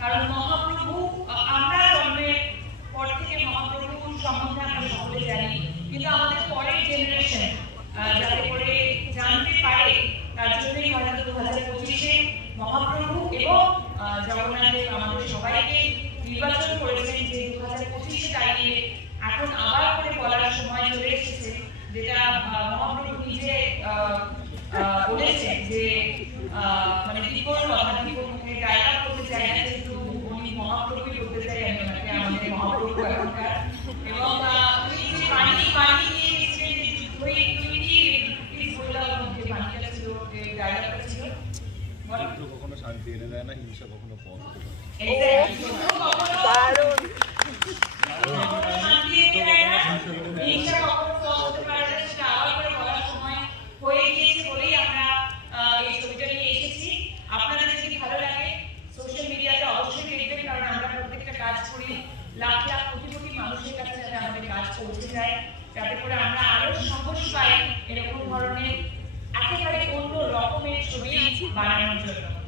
কারণ মহাপ্রভু আমরা জন্মের পর থেকে মহাপ্রভুর সম্বন্ধে আমরা সকলে জানি। কিন্তু আমাদের পরের জেনারেশন যাতে করে জানতে পারে, তার জন্যই হয়তো দু হাজার পঁচিশে মহাপ্রভু এবং জগন্নাথদেব আমাদের সবাইকে নির্বাচন করেছেন যে দু হাজার পঁচিশে তারিখে। এখন আবার করে বলার সময় চলে এসেছে, যেটা মহাপ্রভু নিজে বলেছেন যে আহ কখনো শান্তি এনে দেয় না হিংসা কখনো পথ। পৌঁছে যায় যাতে করে আমরা আরও সহজ পাই এরকম ধরনের একেবারে অন্য রকমের ছবি বানানোর জন্য।